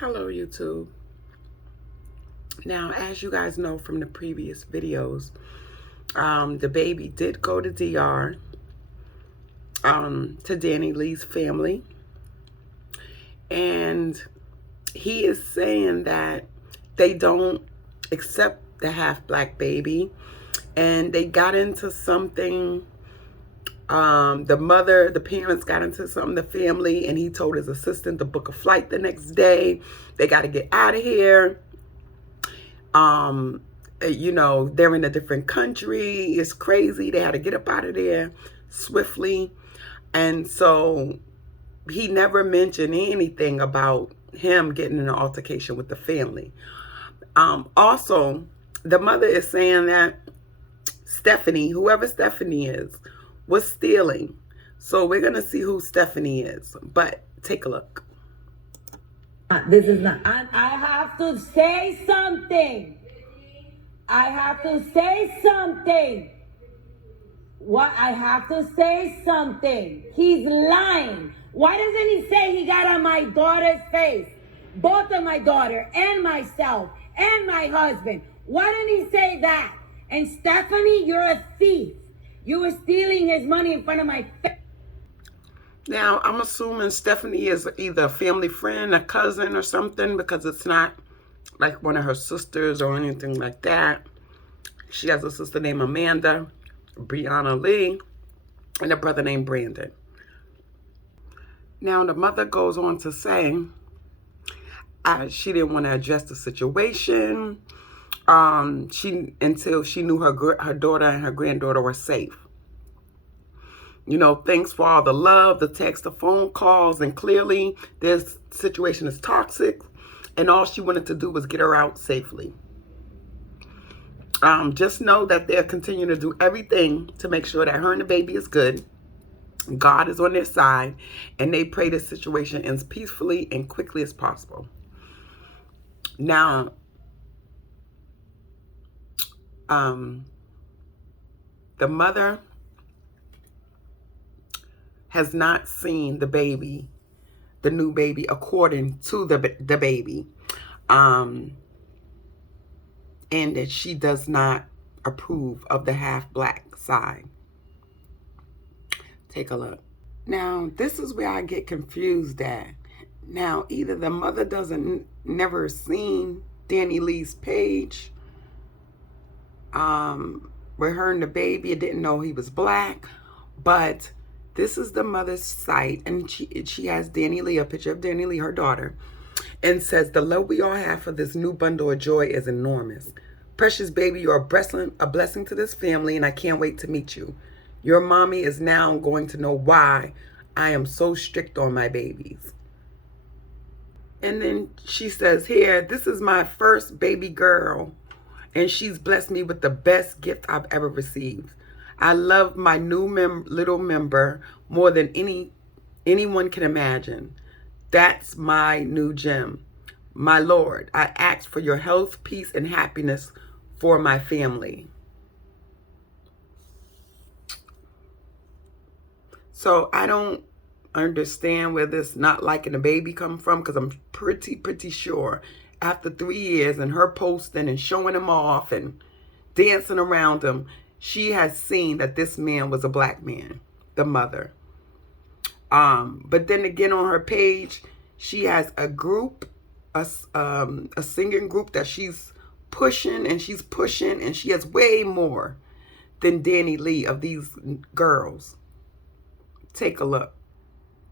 Hello YouTube. Now, as you guys know from the previous videos, Dababy did go to DR to Danieleigh's family, and he is saying that they don't accept the half-black baby, and they got into something. The parents got into something, the family, and he told his assistant to book a flight the next day. They got to get out of here. You know, they're in a different country. It's crazy. They had to get up out of there swiftly. And so he never mentioned anything about him getting in an altercation with the family. Also, the mother is saying that Stephanie, whoever Stephanie is, was stealing. So we're going to see who Stephanie is. But take a look. This is not. I have to say something. I have to say something. What? I have to say something. He's lying. Why doesn't he say he got on my daughter's face? Both of my daughter and myself and my husband. Why didn't he say that? And Stephanie, you're a thief. You were stealing his money in front of my face. Now, I'm assuming Stephanie is either a family friend, a cousin or something, because it's not like one of her sisters or anything like that. She has a sister named Amanda, Brianna Lee, and a brother named Brandon. Now, the mother goes on to say she didn't want to address the situation until she knew her daughter and her granddaughter were safe. You know, thanks for all the love, the text, the phone calls, and clearly this situation is toxic, and all she wanted to do was get her out safely. Just know that they're continuing to do everything to make sure that her and the baby is good. God is on their side, and they pray this situation ends peacefully and quickly as possible. Now, the mother has not seen the baby, the new baby, according to the baby, and that she does not approve of the half-black side. Take a look. Now, this is where I get confused at. Now, either the mother never seen Danieleigh's page, where her and the baby didn't know he was black, but this is the mother's site, and she has Danileigh, a picture of Danileigh, her daughter, and says, "The love we all have for this new bundle of joy is enormous. Precious baby, you're a blessing to this family, and I can't wait to meet you. Your mommy is now going to know why I am so strict on my babies." And then she says here, "This is my first baby girl, and she's blessed me with the best gift I've ever received. I love my new little member more than anyone can imagine. That's my new gem. My Lord, I ask for your health, peace, and happiness for my family." So I don't understand where this not liking the baby come from, because I'm pretty sure after 3 years and her posting and showing him off and dancing around him, she has seen that this man was a black man, the mother. But then again, on her page, she has a group, a singing group that she's pushing, and she has way more than Danileigh of these girls. Take a look.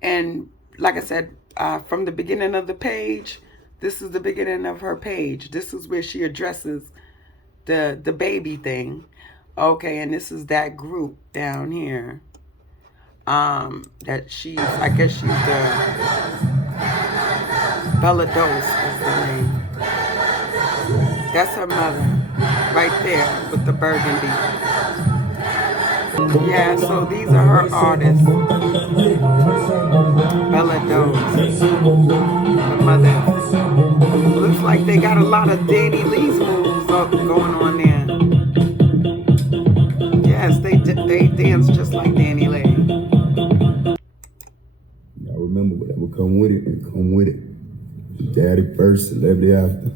And like I said, from the beginning of the page, this is the beginning of her page. This is where she addresses the baby thing. Okay, and this is that group down here. That she's, I guess she's the Bella Dose is the name. That's her mother, right there with the burgundy. Yeah, so these are her artists. Bella Dose, the mother. Looks like they got a lot of Danieleigh's moves going on there. Yes, they dance just like Danileigh. Y'all remember whatever come with it, and come with it. Daddy first, celebrity after.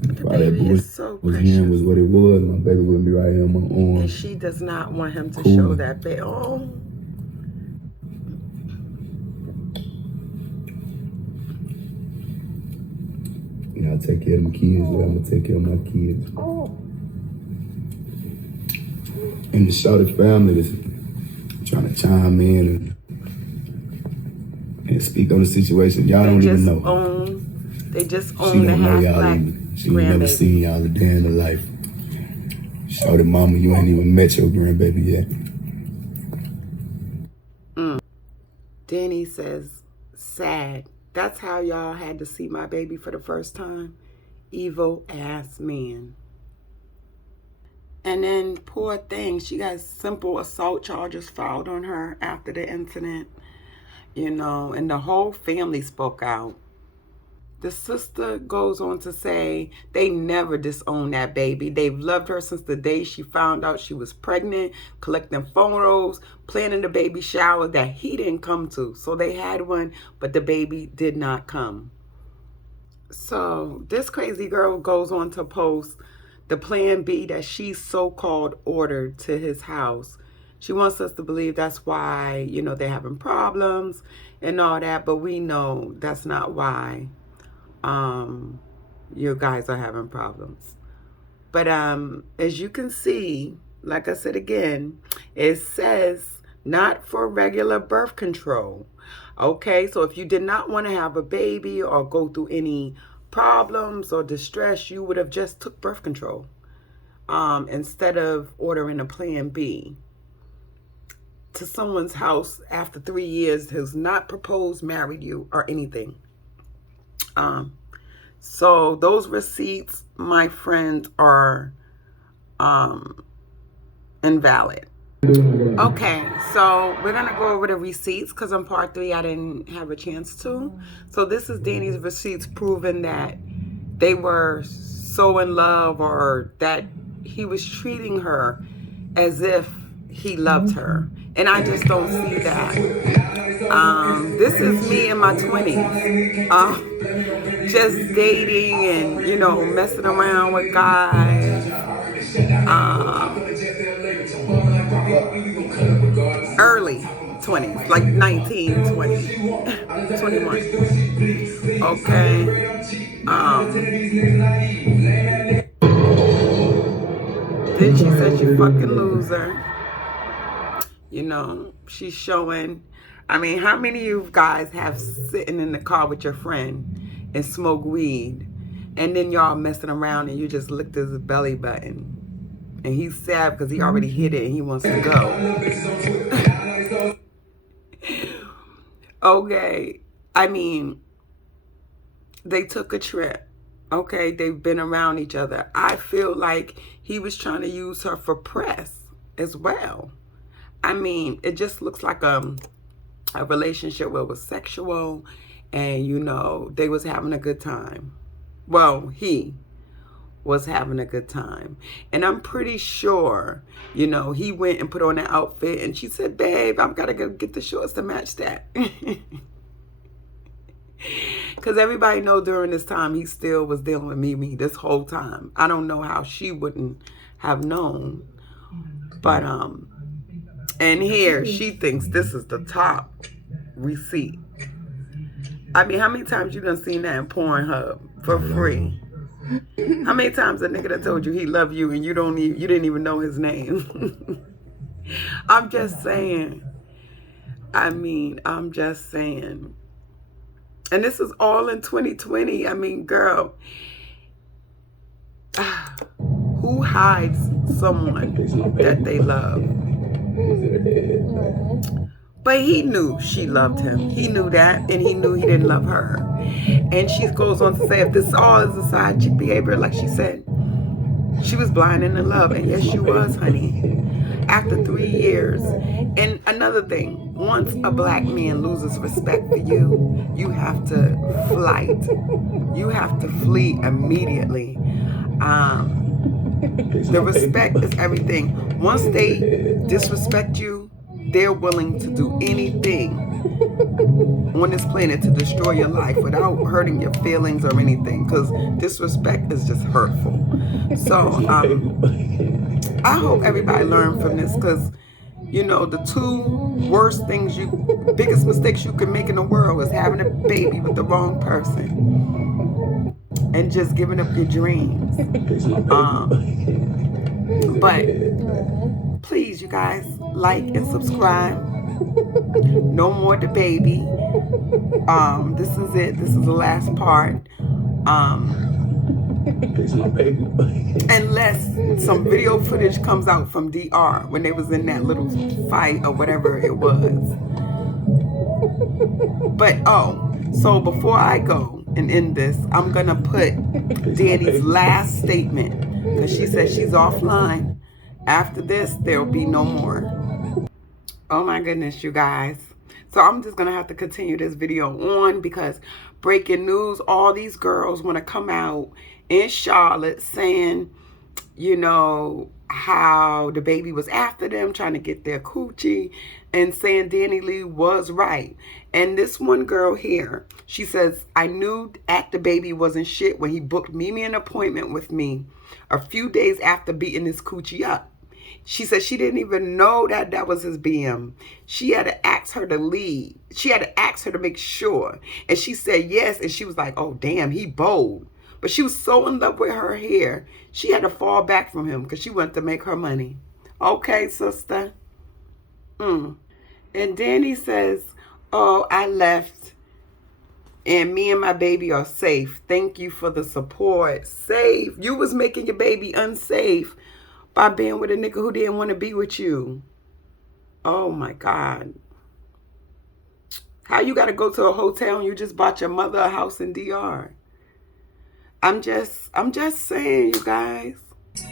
The baby is so was precious. him was what it was. My baby wouldn't be right here on my arm. And she does not want him to show that baby. Oh. You know, I take care of my kids, but I'm gonna take care of my kids. And the Shouted family is trying to chime in and speak on the situation. Y'all don't even know. They just She own the don't know half y'all black even. She ain't never seen y'all a day in her life. Shouted, mama, you ain't even met your grandbaby yet. Danny says, sad. That's how y'all had to see my baby for the first time? Evil ass man. And then, poor thing, she got simple assault charges filed on her after the incident, you know, and the whole family spoke out. The sister goes on to say they never disowned that baby. They've loved her since the day she found out she was pregnant, collecting photos, planning the baby shower that he didn't come to. So they had one, but the baby did not come. So this crazy girl goes on to post the plan B that she so-called ordered to his house. She wants us to believe that's why, you know, they're having problems and all that, but we know that's not why you guys are having problems. But as you can see, like I said again, it says not for regular birth control. Okay, so if you did not want to have a baby or go through any problems or distress, you would have just took birth control instead of ordering a plan B to someone's house after 3 years who's not proposed, married you, or anything. So those receipts, my friend, are invalid. Okay, so we're gonna go over the receipts because on part 3 I didn't have a chance to. So this is Danny's receipts proving that they were so in love, or that he was treating her as if he loved her, and I just don't see that. This is me in my 20s, just dating and, you know, messing around with guys. Early 20s, like 19, 20, 21. Okay. Then she said, you fucking loser. You know, she's showing. I mean, how many of you guys have sitting in the car with your friend and smoke weed, and then y'all messing around and you just licked his belly button, and he's sad because he already hit it and he wants to go? Okay, I mean, they took a trip. Okay, they've been around each other. I feel like he was trying to use her for press as well. I mean, it just looks like a relationship where it was sexual and, you know, they was having a good time. Well, he was having a good time. And I'm pretty sure, you know, he went and put on that outfit and she said, babe, I've got to go get the shorts to match that. Because everybody know during this time he still was dealing with Mimi this whole time. I don't know how she wouldn't have known. But and here she thinks this is the top receipt. I mean, how many times you done seen that in Pornhub for free? How many times a nigga that told you he loved you and you didn't even know his name? I'm just saying. I mean, I'm just saying. And this is all in 2020. I mean, girl, who hides someone that they love? But he knew she loved him. He knew that, and he knew he didn't love her. And she goes on to say, if this all is a side chick behavior, like she said, she was blind in love. And yes, she was, honey. After 3 years. And another thing, once a black man loses respect for you, you have to flight. You have to flee immediately. The respect is everything. Once they disrespect you, they're willing to do anything on this planet to destroy your life without hurting your feelings or anything, because disrespect is just hurtful. So I hope everybody learned from this, because you know, the two worst things biggest mistakes you can make in the world is having a baby with the wrong person and just giving up your dreams. But please, you guys, like and subscribe. No more Dababy. This is it. This is the last part. Unless some video footage comes out from DR when they was in that little fight or whatever it was. But so before I go and end this, I'm gonna put Danny's last statement, because she says she's offline. After this, there'll be no more. Oh my goodness, you guys. So I'm just gonna have to continue this video on, because breaking news, all these girls want to come out in Charlotte saying, you know, how Dababy was after them, trying to get their coochie, and saying Danileigh was right. And this one girl here, she says, I knew Dababy wasn't shit when he booked Mimi an appointment with me a few days after beating his coochie up. She said she didn't even know that was his BM. She had to ask her to leave. She had to ask her to make sure. And she said yes. And she was like, oh, damn, he bold. But she was so in love with her hair, she had to fall back from him because she wanted to make her money. Okay, sister. And Danny says, oh, I left and me and my baby are safe. Thank you for the support. Safe. You was making your baby unsafe by being with a nigga who didn't want to be with you. Oh my God. How you got to go to a hotel and you just bought your mother a house in DR? I'm just saying, you guys.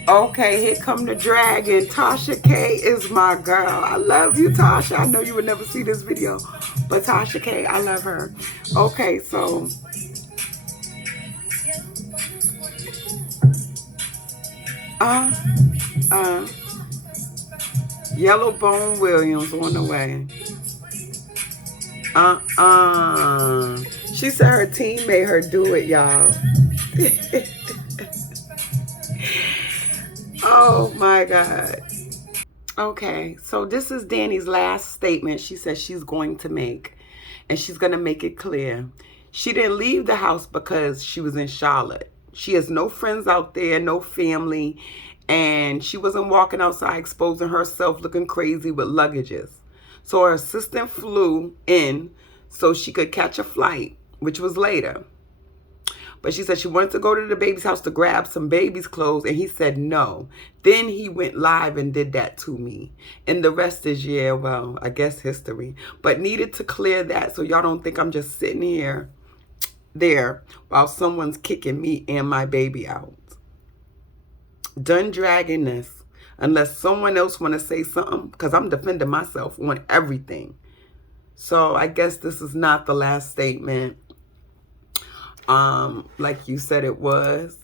Okay, here come the dragon. Tasha K is my girl. I love you, Tasha. I know you would never see this video, but Tasha K, I love her. Okay, so Yellow Bone Williams on the way. She said her team made her do it, y'all. Oh my God. Okay, so this is Danny's last statement she says she's going to make, and she's going to make it clear. She didn't leave the house because she was in Charlotte. She has no friends out there, no family, and she wasn't walking outside exposing herself looking crazy with luggages. So her assistant flew in so she could catch a flight, which was later. But she said she wanted to go to the baby's house to grab some baby's clothes, and he said no. Then he went live and did that to me. And the rest is, yeah, well, I guess history. But needed to clear that so y'all don't think I'm just sitting there while someone's kicking me and my baby out. Done dragging this. Unless someone else want to say something, because I'm defending myself on everything. So I guess this is not the last statement. Like you said it was.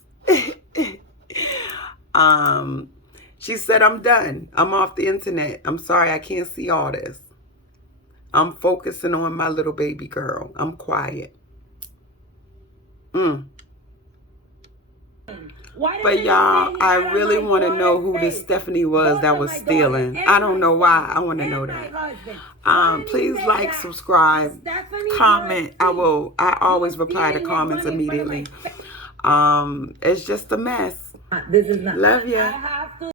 She said, I'm done. I'm off the internet. I'm sorry, I can't see all this. I'm focusing on my little baby girl. I'm quiet. But y'all, I really want to know who this Stephanie was that was stealing. I don't know why. I want to know that. Please like, subscribe, comment. I always reply to comments immediately. It's just a mess. Love ya.